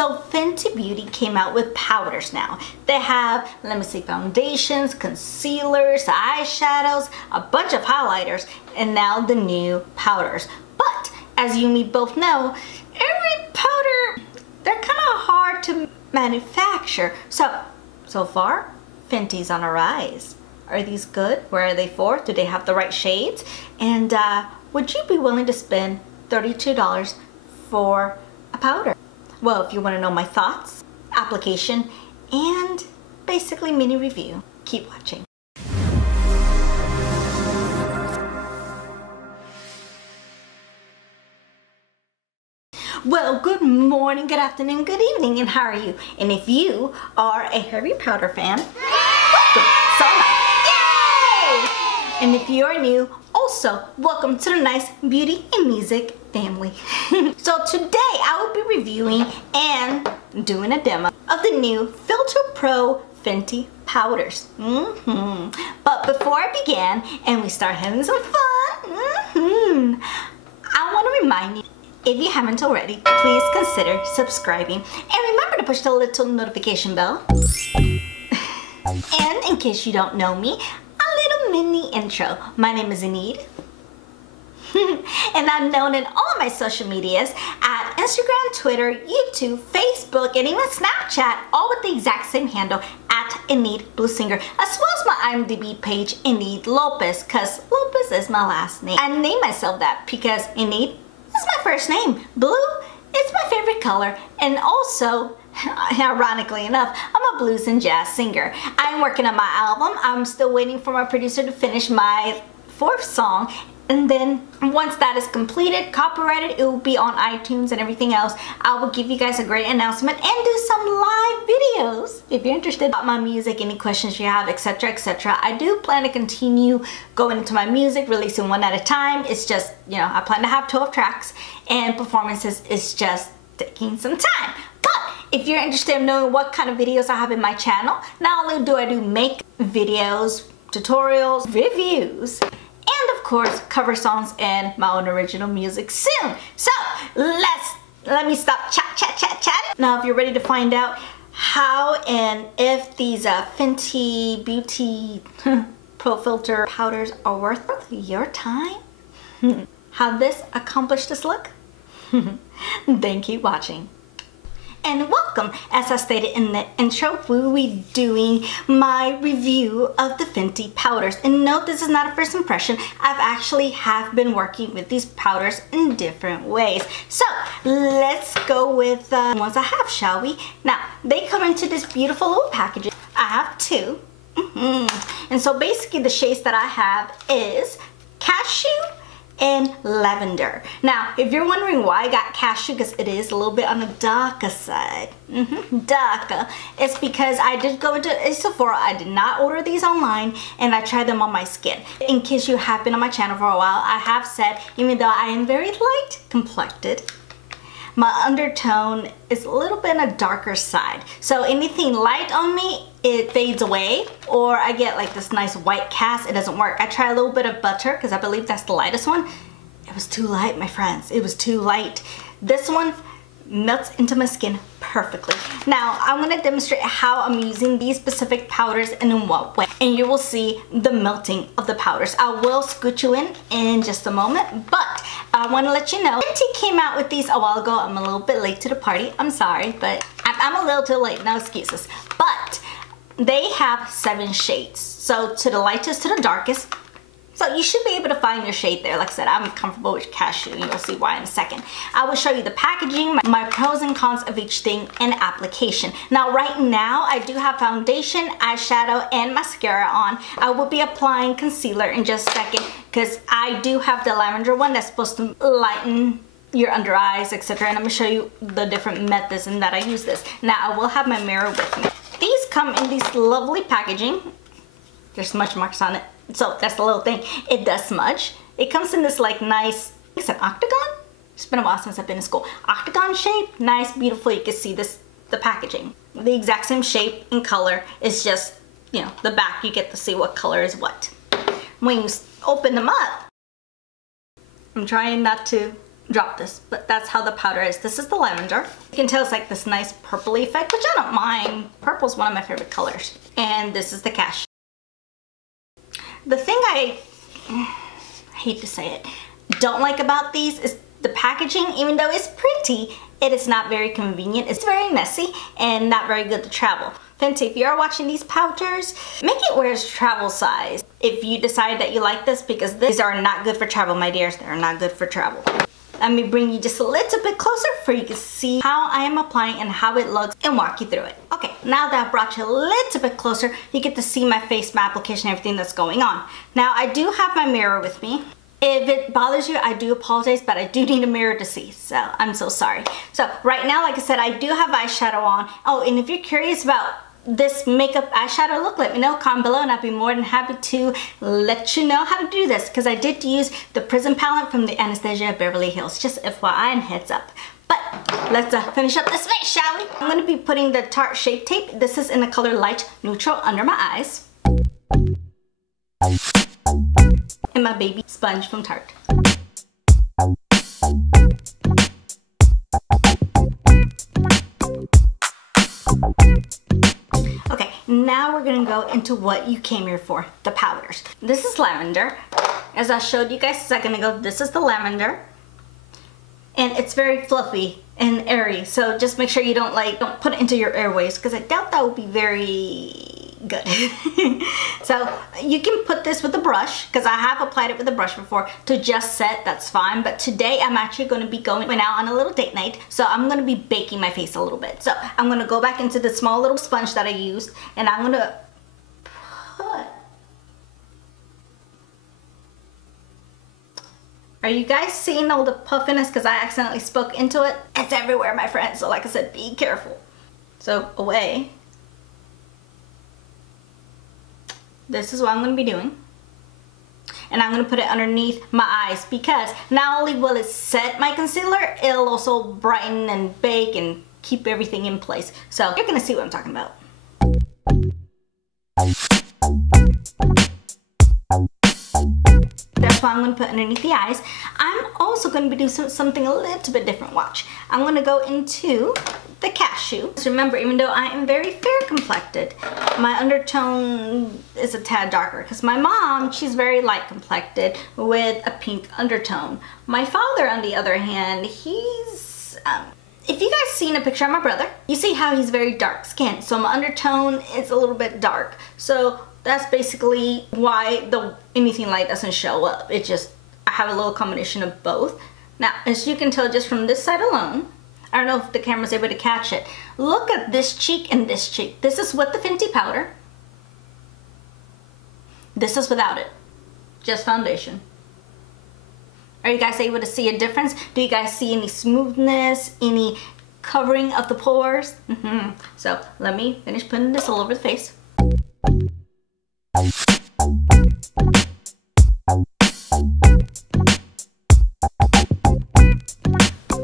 So Fenty Beauty came out with powders now. They have, let me see, foundations, concealers, eyeshadows, a bunch of highlighters, and now the new powders. But as you and me both know, every powder, they're kind of hard to manufacture. So far, Fenty's on a rise. Are these good? Where are they for? Do they have the right shades? And would you be willing to spend $32 for a powder? Well, if you want to know my thoughts, application, and basically mini review, keep watching. Well, good morning, good afternoon, good evening, and how are you? And if you are a heavy powder fan, welcome! So yay! And if you are new, also welcome to the nice beauty and music family. So today I will be reviewing and doing a demo of the new Filter Pro Fenty powders. But before I begin and we start having some fun, I want to remind you, if you haven't already, please consider subscribing and remember to push the little notification bell. And in case you don't know me, a little mini intro. My name is Enid. And I'm known in all my social medias at Instagram, Twitter, YouTube, Facebook, and even Snapchat, all with the exact same handle at EnidBlueSinger, as well as my IMDb page, Enid Lopez, because Lopez is my last name. I named myself that because Enid is my first name. Blue is my favorite color, and also, ironically enough, I'm a blues and jazz singer. I'm working on my album. I'm still waiting for my producer to finish my 4th song. And then once that is completed, copyrighted, it will be on iTunes and everything else. I will give you guys a great announcement and do some live videos if you're interested about my music, any questions you have, etc, etc. I do plan to continue going into my music, releasing one at a time. It's just, you know, I plan to have 12 tracks and performances is just taking some time. But if you're interested in knowing what kind of videos I have in my channel, not only do I do make videos, tutorials, reviews, and of course cover songs and my own original music soon. So let me stop chatting. Now if you're ready to find out how and if these Fenty Beauty Pro Filter powders are worth your time, how this accomplished this look, then keep watching. And welcome, as I stated in the intro, we will be doing my review of the Fenty powders. And note, this is not a first impression. I've actually been working with these powders in different ways. So let's go with the ones I have, shall we? Now, they come into this beautiful little packaging. I have 2. And so basically the shades that I have is Cashew and Lavendar. Now, if you're wondering why I got Cashew, because it is a little bit on the darker side, darker, it's because I did go into SEPHORA. I did not order these online, and I tried them on my skin. In case you have been on my channel for a while, I have said, even though I am very light complected, my undertone is a little bit on a darker side. So anything light on me, it fades away, or I get like this nice white cast. It doesn't work. I try a little bit of butter because I believe that's the lightest one. It was too light, my friends. It was too light. This one melts into my skin perfectly. Now I'm going to demonstrate how I'm using these specific powders and in what way, and you will see the melting of the powders. I will scoot you in just a moment, but I want to let you know Fenty came out with these a while ago. I'm a little bit late to the party. I'm sorry, but I'm a little too late. No excuses. But they have 7 shades. So to the lightest to the darkest. So you should be able to find your shade there. Like I said, I'm comfortable with Cashew, and you'll see why in a second. I will show you the packaging, my pros and cons of each thing, and application. Now right now, I do have foundation, eyeshadow, and mascara on. I will be applying concealer in just a second because I do have the lavender one that's supposed to lighten your under eyes, etc. And I'm going to show you the different methods in that I use this. Now I will have my mirror with me. These come in these lovely packaging. There's smudge marks on it. So that's the little thing. It does smudge. It comes in this like nice, it's an octagon? It's been a while since I've been in school. Octagon shape, nice, beautiful. You can see this, the packaging. The exact same shape and color. It's just, you know, the back, you get to see what color is what. When you open them up, I'm trying not to drop this, but that's how the powder is. This is the lavender. You can tell it's like this nice purpley effect, which I don't mind. Purple's one of my favorite colors. And this is the Cashew. The thing I hate to say it, don't like about these is the packaging. Even though it's pretty, it is not very convenient. It's very messy and not very good to travel. Fenty, if you're watching these powders, make it where it's travel size. If you decide that you like this, because these are not good for travel, my dears. They're not good for travel. Let me bring you just a little bit closer for you to see how I am applying and how it looks and walk you through it. Okay, now that I've brought you a little bit closer, you get to see my face, my application, everything that's going on. Now, I do have my mirror with me. If it bothers you, I do apologize, but I do need a mirror to see, so I'm so sorry. So right now, like I said, I do have eyeshadow on. Oh, and if you're curious about this makeup eyeshadow look, let me know, comment below, and I'd be more than happy to let you know how to do this, because I did use the Prism palette from the Anastasia Beverly Hills, just FYI and heads up. But let's finish up this face, shall we? I'm going to be putting the Tarte Shape Tape. This is in the color Light Neutral under my eyes. And my baby sponge from Tarte. Okay, now we're gonna go into what you came here for, the powders. This is lavender. As I showed you guys a second ago, this is the lavender. And it's very fluffy and airy, so just make sure you don't put it into your airways, because I doubt that would be very good. So you can put this with a brush, because I have applied it with a brush before to just set, that's fine. But today I'm actually going to be going out on a little date night, so I'm going to be baking my face a little bit. So I'm going to go back into the small little sponge that I used, and I'm going to put... Are you guys seeing all the puffiness because I accidentally spoke into it? It's everywhere, my friends, so like I said, be careful. So away. This is what I'm going to be doing. And I'm going to put it underneath my eyes, because not only will it set my concealer, it'll also brighten and bake and keep everything in place. So you're going to see what I'm talking about. That's what I'm going to put underneath the eyes. I'm also going to be doing something a little bit different. Watch. I'm going to go into the Cashew. So remember, even though I am very fair complected, my undertone is a tad darker, because my mom, she's very light complected with a pink undertone. My father, on the other hand, he's... if you guys seen a picture of my brother, you see how he's very dark skinned. So my undertone is a little bit dark. So that's basically why anything light doesn't show up. It just, I have a little combination of both. Now, as you can tell just from this side alone, I don't know if the camera's able to catch it. Look at this cheek and this cheek. This is with the Fenty powder. This is without it. Just foundation. Are you guys able to see a difference? Do you guys see any smoothness, any covering of the pores? So let me finish putting this all over the face.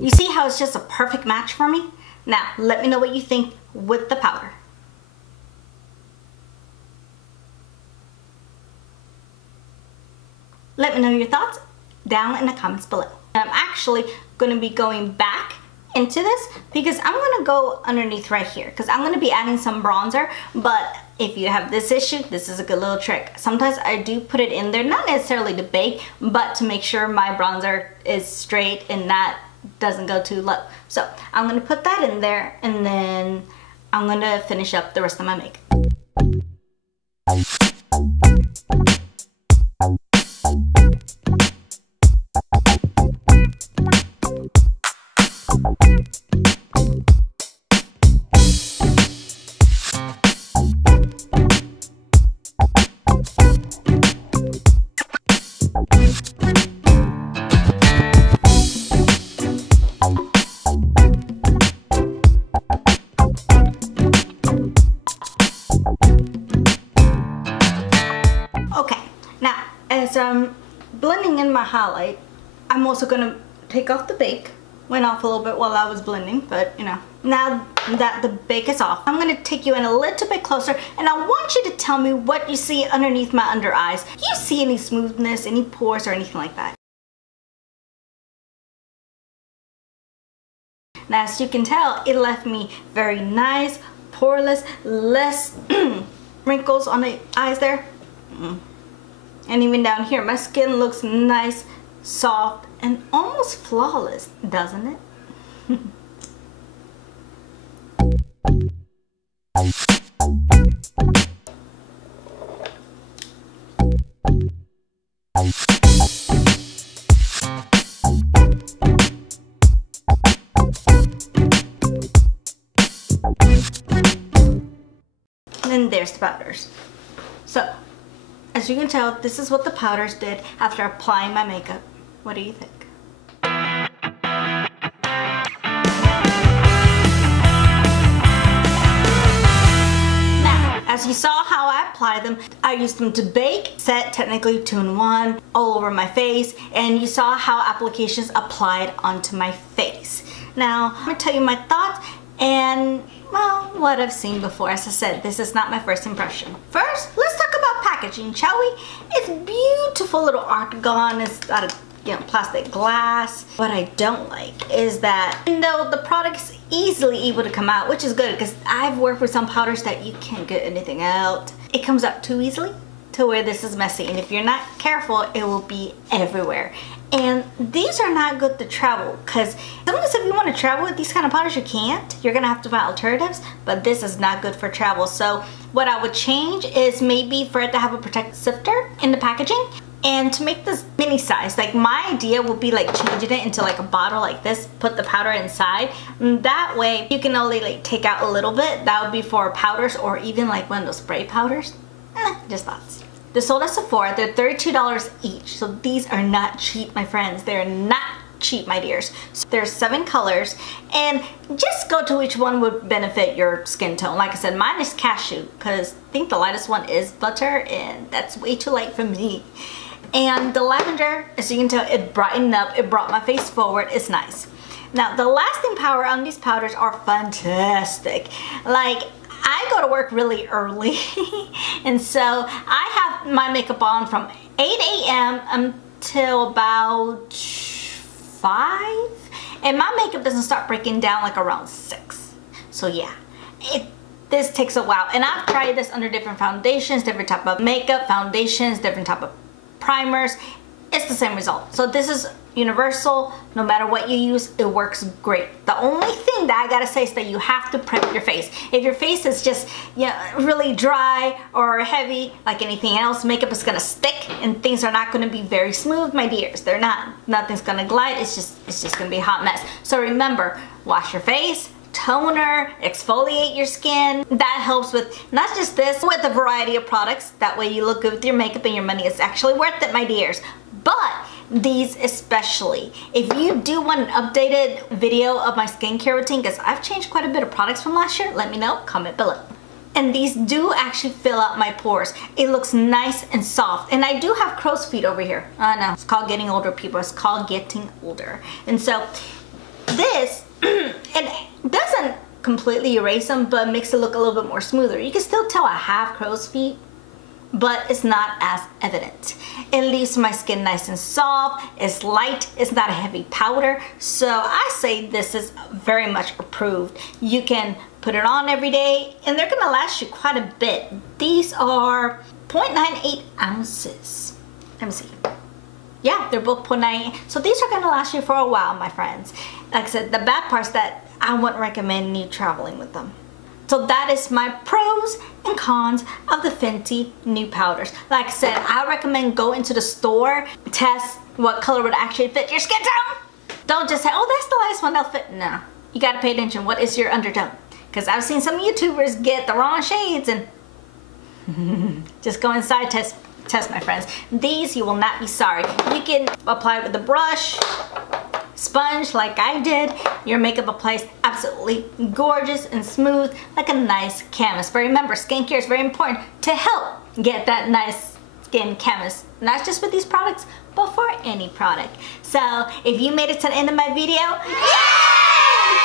You see how it's just a perfect match for me? Now, let me know what you think with the powder. Let me know your thoughts down in the comments below. And I'm actually going to be going back into this, because I'm going to go underneath right here, because I'm going to be adding some bronzer. But if you have this issue, this is a good little trick. Sometimes I do put it in there, not necessarily to bake, but to make sure my bronzer is straight and not doesn't go too low. So I'm going to put that in there, and then I'm going to finish up the rest of my makeup. As I'm blending in my highlight, I'm also going to take off the bake. Went off a little bit while I was blending, but you know, now that the bake is off, I'm going to take you in a little bit closer, and I want you to tell me what you see underneath my under eyes. Do you see any smoothness, any pores, or anything like that? Now as you can tell, it left me very nice, poreless, less wrinkles on the eyes there. And even down here, my skin looks nice, soft, and almost flawless, doesn't it? And then there's the powders. So, as you can tell, this is what the powders did after applying my makeup. What do you think? Now, as you saw how I applied them, I used them to bake, set, technically 2-in-1, all over my face, and you saw how applications applied onto my face. Now, I'm gonna tell you my thoughts and, well, what I've seen before. As I said, this is not my first impression. First, let's talk about packaging, shall we? It's beautiful little octagon. It's got a plastic glass. What I don't like is that even though the product's easily able to come out, which is good because I've worked with some powders that you can't get anything out, it comes out too easily to where this is messy, and if you're not careful, it will be everywhere. And these are not good to travel, because sometimes if you want to travel with these kind of powders, you can't. You're gonna have to find alternatives, but this is not good for travel. So what I would change is maybe for it to have a protective sifter in the packaging, and to make this mini size. Like my idea would be like changing it into like a bottle like this, put the powder inside, and that way you can only like take out a little bit. That would be for powders, or even like one of those spray powders. Just thoughts. They're sold at Sephora. They're $32 each. So these are not cheap, my friends. They're not cheap, my dears. So there's 7 colors, and just go to which one would benefit your skin tone. Like I said, mine is Cashew, because I think the lightest one is Butter, and that's way too light for me. And the Lavendar, as you can tell, it brightened up. It brought my face forward. It's nice. Now, the lasting power on these powders are fantastic. Like, I go to work really early, and so I have my makeup on from 8 a.m. until about 5, and my makeup doesn't start breaking down like around 6. So yeah, this takes a while, and I've tried this under different foundations, different type of makeup, foundations, different type of primers. It's the same result. So this is universal. No matter what you use, it works great. The only thing that I gotta say is that you have to prep your face. If your face is just really dry or heavy, like anything else, makeup is gonna stick and things are not gonna be very smooth, my dears. They're not. Nothing's gonna glide. It's just gonna be a hot mess. So remember, wash your face, toner, exfoliate your skin. That helps with not just this, with a variety of products. That way you look good with your makeup and your money is actually worth it, my dears. But these especially, if you do want an updated video of my skincare routine, because I've changed quite a bit of products from last year, let me know, comment below. And these do actually fill out my pores. It looks nice and soft. And I do have crow's feet over here. I know, it's called getting older, people. It's called getting older. And so this, it doesn't completely erase them, but makes it look a little bit more smoother. You can still tell I have crow's feet, but it's not as evident. It leaves my skin nice and soft, it's light, it's not a heavy powder, so I say this is very much approved. You can put it on every day, and they're gonna last you quite a bit. These are 0.98 ounces. Let me see. Yeah, they're both 0.98, so these are gonna last you for a while, my friends. Like I said, the bad part's that I wouldn't recommend you traveling with them. So that is my pros and cons of the Fenty new powders. Like I said, I recommend go into the store, test what color would actually fit your skin tone. Don't just say, oh, that's the lightest one, that'll fit. No, you gotta pay attention. What is your undertone? Because I've seen some YouTubers get the wrong shades and just go inside, test my friends. These, you will not be sorry. You can apply with the brush, sponge like I did. Your makeup applies absolutely gorgeous and smooth, like a nice canvas. But remember, skincare is very important to help get that nice skin canvas, not just with these products, but for any product. So if you made it to the end of my video, yay!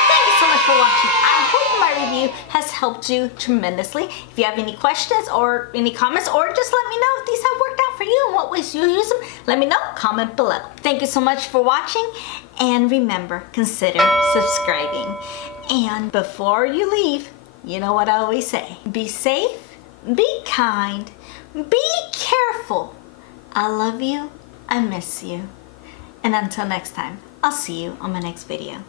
Thank you so much for watching. I hope my review has helped you tremendously. If you have any questions or any comments, or just let me know if these have worked out for you and what ways you use them, let me know, comment below. Thank you so much for watching, And remember, consider subscribing. And before you leave, you know what I always say. Be safe, be kind, be careful. I love you, I miss you. And until next time, I'll see you on my next video.